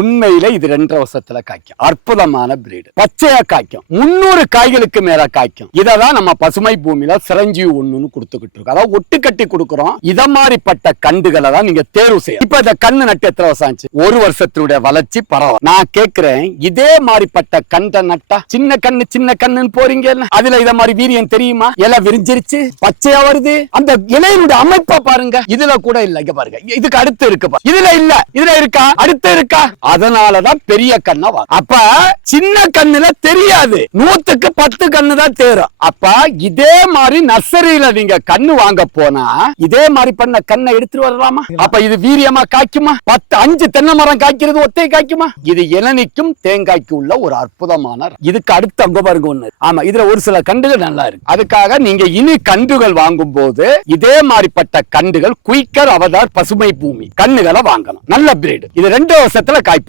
உண்மையில இது ரெண்டரை வருஷத்துல காய்க்கும். அற்புதமான பிரீடு பச்சையா காய்க்கும். முன்னூறு காய்களுக்கு மேல காய்க்கும். இததான் நம்ம பசுமை பூமியில சிரஞ்சீவி ஒண்ணுன்னு கொடுத்துக்கிட்டு இருக்கோம். அதாவது ஒட்டு கட்டி கொடுக்குறோம். இத மாதிரிப்பட்ட கண்டுகளை தான் நீங்க தேர்வு செய்யும் இப்ப இந்த கண்ணு நட்டு எத்தனை வருஷம் ஆச்சு? ஒரு வருஷத்தினுடைய வளர்ச்சி பரவாயில்ல. நான் கேக்குறேன் இதே மாதிரிப்பட்ட கண்டை நட்டா சின்ன கண்ணு சின்ன கண்ணுன்னு போறீங்க அதுல இத மாதிரி வீரியம் தெரியுமா? இலை விரிஞ்சிருச்சு பச்சையா வருது. அந்த இலையினுடைய அமைப்பை பாருங்க. இதுல கூட இல்ல இங்க பாருங்க. இதுக்கு அடுத்து இருக்கு இதுல இல்ல இதுல இருக்கா? அடுத்து இருக்கா? அதனாலதான் பெரிய கண்ணா வரும் அப்ப சின்ன கண்ணுல தெரியாது. நூத்துக்கு பத்து கண்ணு தான் தேரும். அப்ப இதே மாதிரி நர்சரியில நீங்க கண்ணு வாங்க போனா இதே மாதிரி பண்ண கண்ணை எடுத்துட்டு வரலாமா? அப்ப இது வீரியமா காய்க்குமா? பத்து அஞ்சு தென்னை மரம் காய்க்கிறது ஒத்தை காய்க்குமா? இது இளநிக்கும் தேங்காய்க்கு உள்ள ஒரு அற்புதமான இதுக்கு அடுத்து அங்க பாருங்க ஒண்ணு. ஆமா இதுல ஒரு சில கண்டுகள் நல்லா இருக்கு. அதுக்காக நீங்க இனி கண்டுகள் வாங்கும் போது இதே மாதிரிப்பட்ட கண்டுகள் குயிக்கர் அவதார் பசுமை பூமி கண்ணுகளை வாங்கணும். நல்ல பிரீடு இது ரெண்டு வருஷத்துல காய்க்கும்.